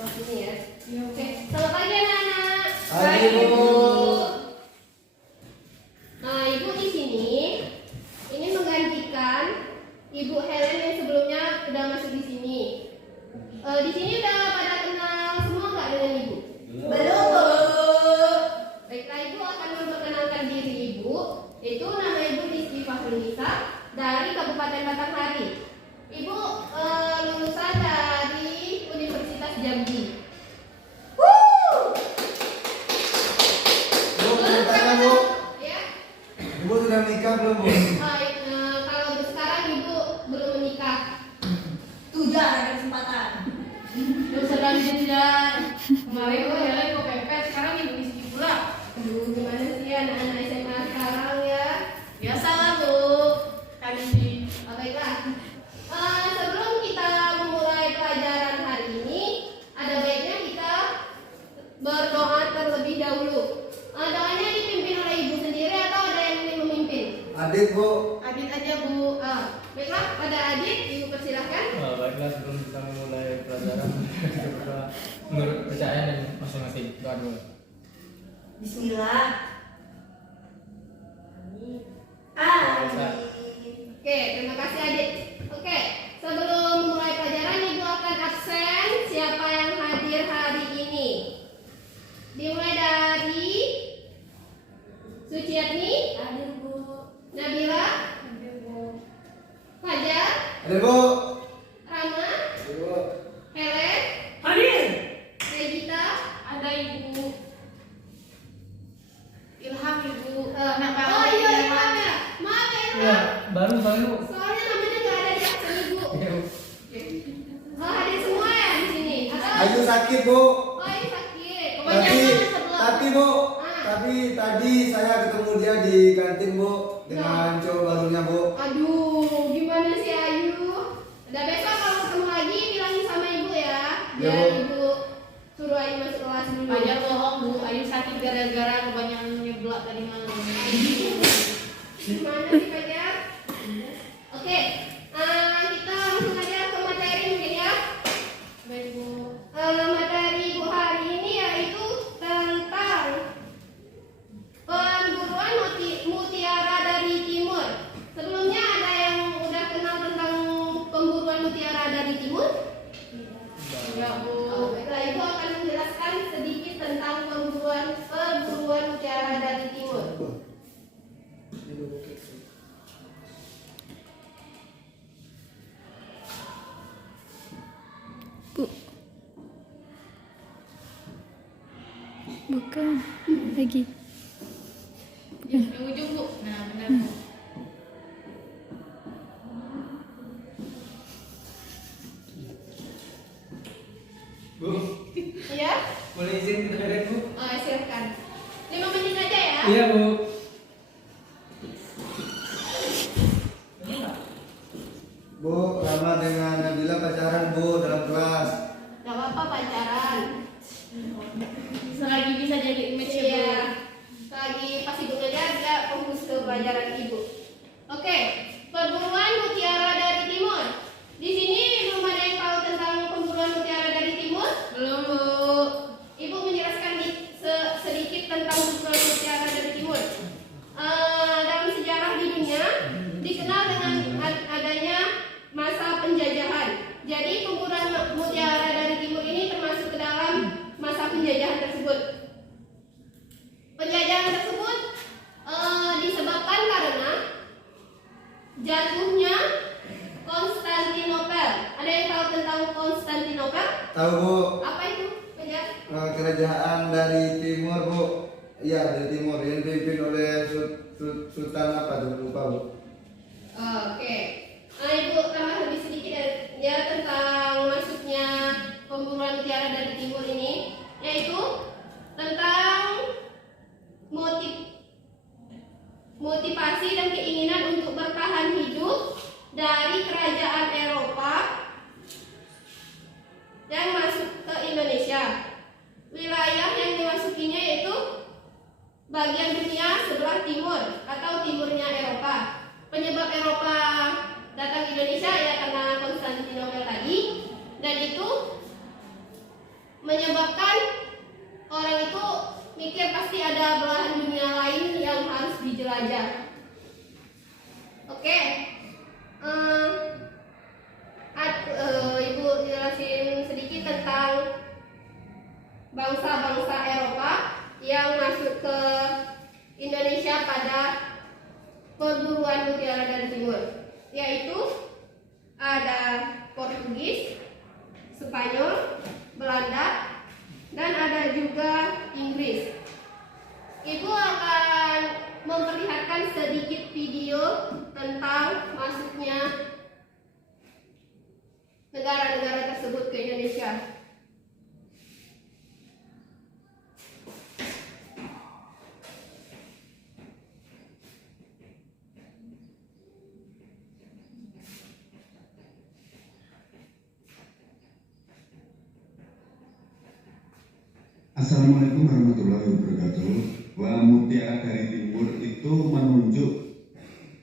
Ini ya. Oke, selamat pagi anak-anak. Pagi, Bu. Nah, Ibu di sini ini menggantikan Ibu Helen yang sebelumnya udah masuk di sini. Di sini udah pada kenal semua nggak dengan Ibu? Belum, Bu. Baiklah, Ibu akan memperkenalkan diri Ibu. Itu nama Ibu Rizky Fahrunisa dari Kabupaten Batanghari. Ibu lulusan dari Universitas Jambi. Bu, mau tanya, Bu. Ya. Ibu sudah menikah belum, Bu? Kalau untuk sekarang Ibu belum menikah. Tujuh ada kesempatan. Terus sedang jenjang. Kemarin kok jalan kok pepet, sekarang ibu isi pula. Aduh, gimana sih anak-anak SMA sekarang ya? Biasa lah Bu. Tadi sih. Baiklah. Sebelum kita memulai pelajaran hari ini, ada baiknya kita berdoa terlebih dahulu. Doanya dipimpin oleh Ibu sendiri atau ada yang ingin memimpin? Adik, Bu. Adit aja Bu. Baiklah, pada Adit, Ibu persilahkan. Baiklah, sebelum kita memulai pelajaran kita berdoa menurut kepercayaan dan masing-masing. Doa dulu. Bismillah. Amin. Oke, terima kasih Adit. Oke, sebelum memulai pelajaran Ibu akan absen siapa yang hadir hari ini. Dimulai dari Suciatni, Hadir Bu. Nabila, Hadir Bu. Fajar, Adik, Bu. Rama, Adik, Bu. Helen, Hadir. Regita, Ada Ibu Ilham Ibu. Anak oh iya Ilham ya. Maaf ya Ya, Ilham. baru. Soalnya namanya nggak ada di absen Ibu. Ya, Bu. Hadir semua ya di sini. Atau Ayu sakit, Bu. oh ini sakit. Tapi, Bu. Tapi tadi saya ketemu dia di kantin, Bu. Dengan cowok barunya, Bu. Aduh, gimana sih Ayu? Udah besok kalau ketemu lagi bilangin sama Ibu ya. Ya, Biar Bu. Ibu suruh Ayu masuk kelas dulu. Fajar bohong Bu. Ayu sakit gara-gara kebanyakan nyeblak tadi malam. Gimana sih Fajar? Oke, kita langsung aja ke materi mungkin ya. Baik Bu. Materi Ibu hari ini yaitu tentang perburuan mutiara dari timur. Sebelumnya ada yang udah kenal tentang pemburuan mutiara dari timur? Ya Bu. Baiklah, Ibu akan menjelaskan sedikit tentang perburuan mutiara dari timur. Bukan lagi. Yang ujung Bu. Nah benar Bu. Bu, Iya? boleh izin ke toilet, Bu? Silakan. 5 menit aja ya. Iya, Bu. Bu, Rama dengan Nabila pacaran, Bu, dalam kelas. Gak apa-apa pacaran. Selagi bisa jadi image ya Bu. Iya. Lagi pas Ibu ngajar dia fokus ke pelajaran Ibu. Oke, perburuan mutiara dari timur. Di sini belum ada yang tahu tentang pemburuan mutiara dari timur? Belum Bu. Ibu menjelaskan sedikit tentang pemburuan mutiara dari timur. Dalam sejarah di dunia dikenal dengan adanya masa penjajahan. Jadi pemburuan mutiara dari timur ini termasuk ke dalam masa penjajahan tersebut. Penjajahan tersebut disebabkan karena jatuhnya Konstantinopel. Ada yang tahu tentang Konstantinopel? Tahu, Bu? Apa itu? Penjajah? Kerajaan dari timur, Bu. Iya, dari timur yang dipimpin oleh Sultan apa tuh? Lupa, Bu. Oke. Ibu tambah lebih sedikit ya tentang masuknya pemburuan mutiara dari timur ini, yaitu tentang motivasi dan keinginan untuk bertahan hidup dari kerajaan Eropa yang masuk ke Indonesia. Wilayah yang dimasukinya yaitu bagian dunia sebelah timur atau timurnya Eropa. Penyebab Eropa datang ke Indonesia ya karena Konstantinopel tadi, dan itu menyebabkan orang itu mikir pasti ada belahan dunia lain yang harus dijelajah. Oke, Ibu jelasin sedikit tentang bangsa-bangsa Eropa yang masuk ke Indonesia pada perburuan mutiara dari timur, yaitu ada Portugis, Spanyol, Belanda, dan ada juga Inggris. Ibu akan memperlihatkan sedikit video tentang masuknya negara-negara tersebut ke Indonesia. Assalamualaikum warahmatullahi wabarakatuh. Bahwa mutiara dari timur itu menunjuk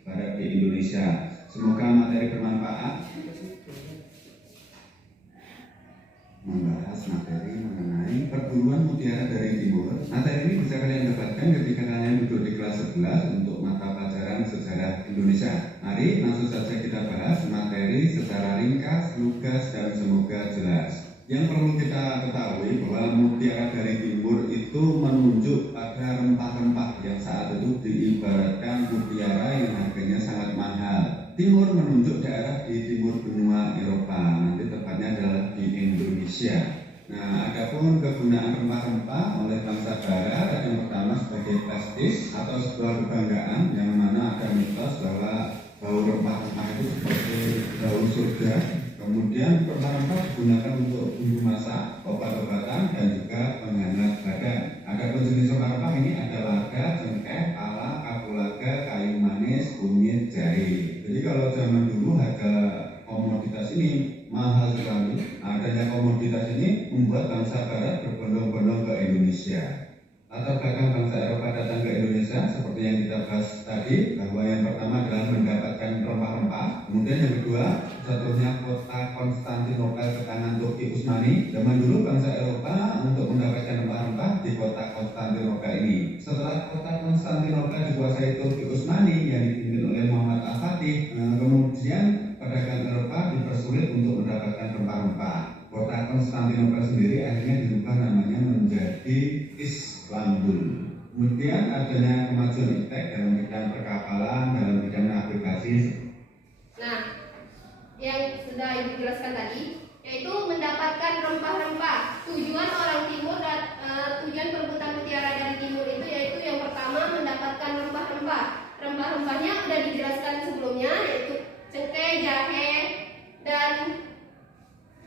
barat di Indonesia. Semoga materi bermanfaat. Membahas materi mengenai perburuan mutiara dari timur. Materi ini bisa kalian dapatkan ketika kalian duduk di kelas 11 untuk mata pelajaran sejarah Indonesia. Mari langsung saja kita bahas materi secara ringkas, lugas, dan semoga jelas. Yang perlu kita ketahui bahwa mutiara dari timur itu menunjuk pada rempah-rempah yang saat itu diibaratkan mutiara yang harganya sangat mahal. Timur menunjuk daerah di timur benua Eropa, nanti tepatnya adalah di Indonesia. Nah, adapun kegunaan rempah-rempah oleh bangsa Barat, yang pertama sebagai prestis atau sebuah kebanggaan, yang mana ada mitos bahwa bau rempah-rempah itu seperti bau surga. Kemudian rempah-rempah digunakan untuk bumbu masak, obat-obatan, dan juga penghangat badan. Adapun jenis rempah-rempah ini ada laga, cengkeh, pala, kapulaga, kayu manis, kunyit, jahe. Jadi kalau zaman dulu harga komoditas ini mahal sekali. Adanya komoditas ini membuat bangsa Barat berbondong-bondong ke Indonesia. Latar belakang bangsa Eropa datang ke Indonesia seperti yang kita bahas tadi, bahwa yang pertama adalah mendapatkan rempah-rempah. Kemudian yang kedua, jatuhnya kota Konstantinopel ke tangan Turki Utsmani. Zaman dulu bangsa Eropa untuk mendapatkan rempah-rempah di kota Konstantinopel ini. Setelah kota Konstantinopel dikuasai Turki Utsmani yang dipimpin oleh Muhammad Al-Fatih, kemudian pedagang Eropa dipersulit untuk mendapatkan rempah-rempah. Kota Konstantinopel sendiri akhirnya dirubah namanya menjadi Istanbul. Kemudian adanya kemajuan iptek dalam bidang perkapalan, dalam bidang navigasi. Nah, yang sudah Ibu jelaskan tadi, yaitu mendapatkan rempah-rempah. Tujuan orang timur dan tujuan perebutan mutiara dari timur itu yaitu yang pertama mendapatkan rempah-rempah. Rempah-rempahnya sudah dijelaskan sebelumnya, yaitu cengkeh, jahe, dan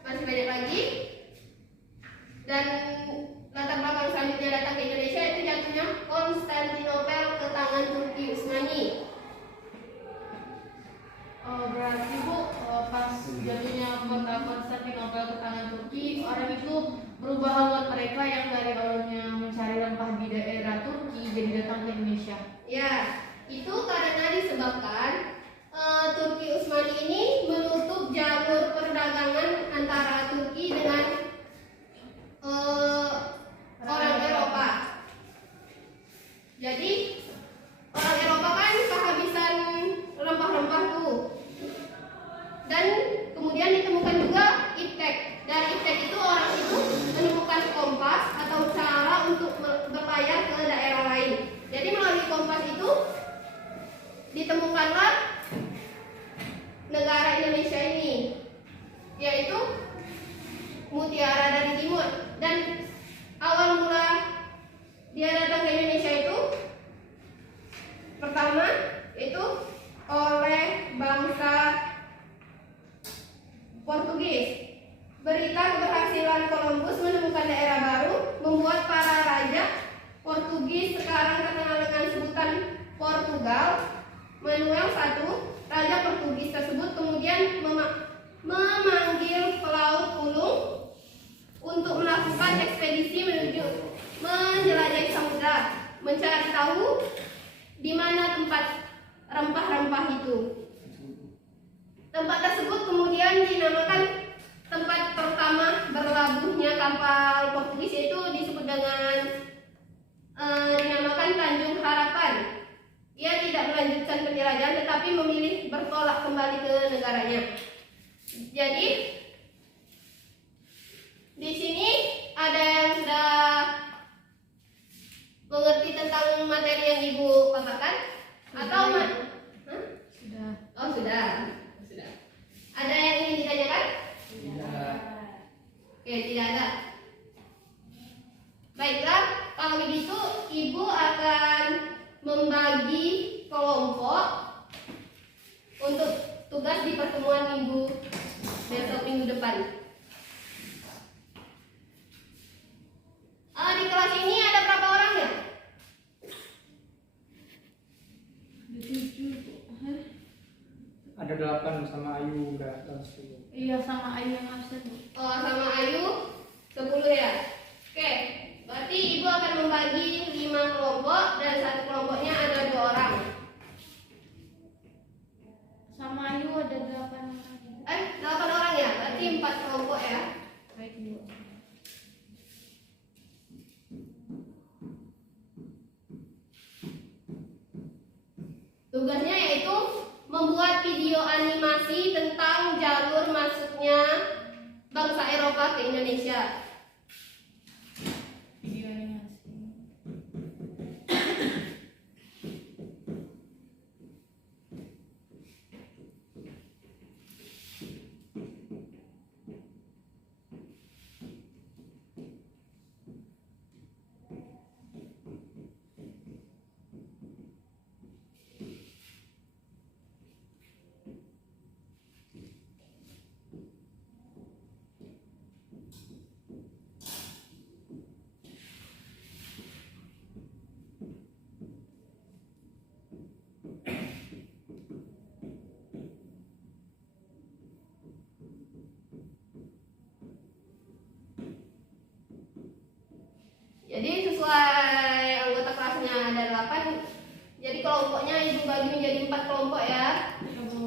masih banyak lagi. Dan latar belakang selanjutnya datang ke Indonesia itu jatuhnya Konstantinopel ke tangan Turki Utsmani. Berarti Bu, pas jatuhnya kota Konstantinopel ke tangan Turki, orang itu berubah haluan mereka yang dari awalnya mencari rempah di daerah Turki jadi datang ke Indonesia. Ya, itu karena disebabkan Turki Utsmani ini menutup jalur perdagangan antara Turki dengan orang Eropa. Jadi orang Eropa kan kehabisan rempah-rempah tuh. Dan kemudian ditemukan juga iptek. Dan iptek itu orang itu menemukan kompas atau cara untuk berlayar ke daerah lain. Jadi melalui kompas itu ditemukanlah negara Indonesia ini, yaitu mutiara dari timur. Dan awal mula dia datang ke Indonesia itu pertama itu oleh bangsa Portugis. Berita keberhasilan Columbus menemukan daerah baru membuat para raja Portugis, sekarang terkenal dengan sebutan Portugal, Manuel I, raja Portugis tersebut kemudian memanggil pelaut ulung untuk melakukan ekspedisi menuju menjelajahi samudra, mencari tahu di mana tempat rempah-rempah itu. Tempat tersebut kemudian dinamakan tempat pertama berlabuhnya kapal Portugis itu disebut dengan dinamakan Tanjung Harapan. Ia tidak melanjutkan penjelajahan tetapi memilih bertolak kembali ke negaranya. Jadi di sini ada yang sudah mengerti tentang materi yang Ibu paparkan? Atau Sudah. Oh sudah. Ada yang ingin ditanyakan? Tidak. Oke, tidak ada. Baiklah, kalau begitu Ibu akan membagi kelompok untuk tugas di pertemuan Minggu besok, minggu depan. Di kelas ini ada berapa orang ya? Ada 8 sama Ayu udah tahun 10. Iya, sama Ayu yang absen, Bu. Oh, sama Ayu 10 ya. Oke, berarti Ibu akan membagi 5 kelompok dan satu kelompoknya ada 2 orang. Sama Ayu ada 8 orang. 8 orang ya, berarti 4 kelompok ya. Baik, Bu. Tugasnya yaitu membuat video animasi tentang jalur masuknya bangsa Eropa ke Indonesia. Video animasi. Jadi sesuai anggota kelasnya ada 8. Jadi kelompoknya Ibu bagi menjadi 4 kelompok ya. Ya, Bu.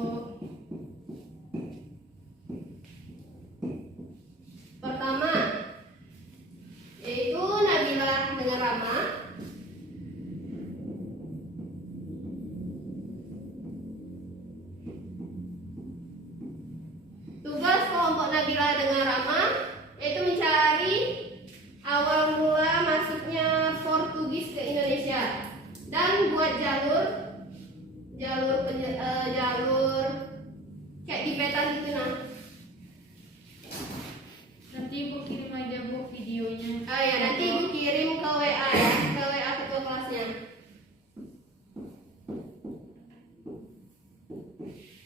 Pertama yaitu Nabila dengan Rama. Tugas kelompok Nabila dengan Rama yaitu mencari awal mula masuknya Portugis ke Indonesia dan buat jalur kayak di peta gitu nah. Nanti Ibu kirim aja, Bu, videonya. Oh ya, nanti Ibu kirim ke WA ya, ke WA ketua kelasnya.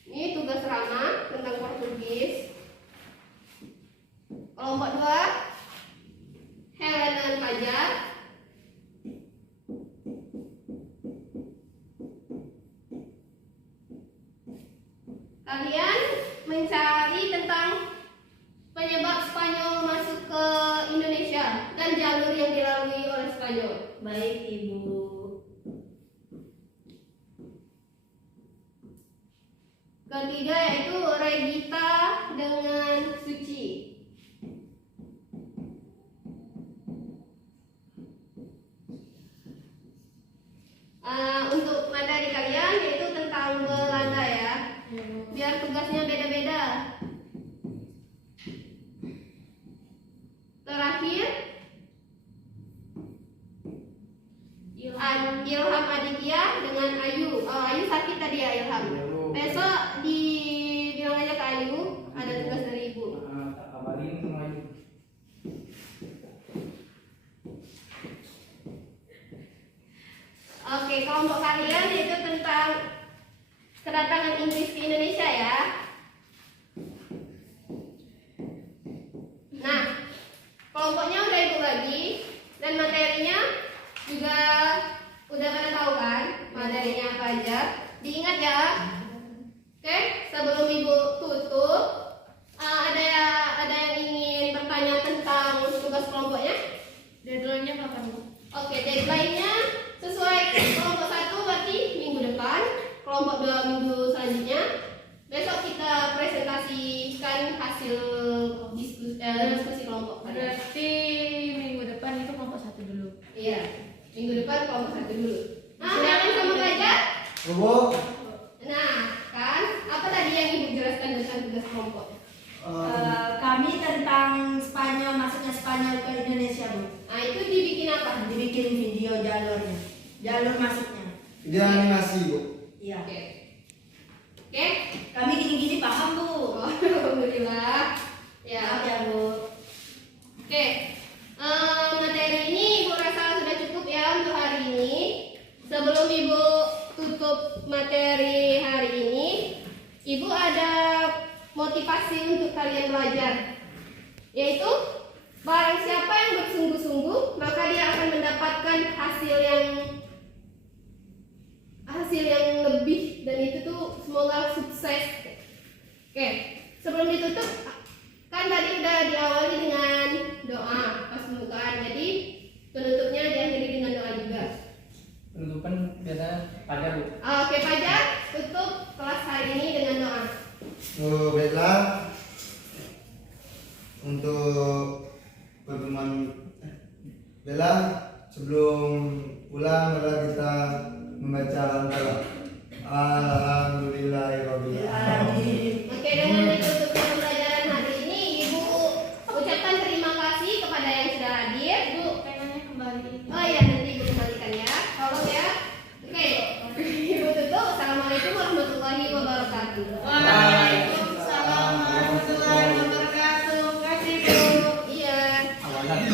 Ini tugas Rama tentang Portugis. Kelompok 2 Helen dan Fajar. Kalian mencari tentang penyebab Spanyol masuk ke Indonesia dan jalur yang dilalui oleh Spanyol. Baik, Ibu. Ketiga yaitu Regita dengan Suci. Untuk materi kalian yaitu tentang Belanda ya. Biar tugasnya beda-beda. Terakhir Ilham Aditya dengan Ayu. Oh, Ayu sakit tadi ya, Ilham. Besok dibilang aja ke Ayu ada tugas dari Ibu. Tak kabarin sama Ayu. Oke, kelompok kalian itu tentang kedatangan Inggris ke Indonesia ya. Nah, kelompoknya udah Ibu bagi dan materinya juga udah pada tahu kan materinya apa aja. Diingat ya. Oke, sebelum Ibu tutup, ada yang ingin bertanya tentang tugas kelompoknya? Deadline-nya kapan, Bu? Oke, deadline-nya sesuai kelompok 1 berarti minggu depan, kelompok 2 minggu selanjutnya. Besok kita presentasikan hasil Spanyol ke Indonesia, Bu? Nah, itu dibikin apa? Dibikin video jalurnya, jalur masuknya. Dia animasi, Bu. Iya. Oke. Oke. Kami gini-gini paham, Bu. Oh, alhamdulillah. Ya. Maaf ya, Bu. Oke. Materi ini Ibu rasa sudah cukup ya untuk hari ini. Sebelum Ibu tutup materi hari ini, Ibu ada motivasi untuk kalian belajar, yaitu barang siapa yang bersungguh-sungguh maka dia akan mendapatkan hasil yang lebih, dan itu tuh semoga sukses. Oke, sebelum ditutup kan tadi udah diawali dengan doa pas pembukaan, jadi penutupnya diakhiri dengan doa juga. Penutupan biasanya pada Bu. Oke, Fajar, tutup kelas hari ini dengan doa. Baiklah, untuk pertemuan Bella, sebelum pulang marilah kita membaca Al-Qur'an. Alhamdulillahirabbil alamin. Oke, dengan ditutupnya pembelajaran hari ini, Ibu ucapkan terima kasih kepada yang sudah hadir. Bu, pengennya kembali. Oh iya, nanti Ibu kembalikan ya. Tolong ya. Oke, Ibu tutup. Assalamualaikum warahmatullahi wabarakatuh. Waalaikumsalam warahmatullahi wabarakatuh. Terima kasih, Bu. Iya. Awalan.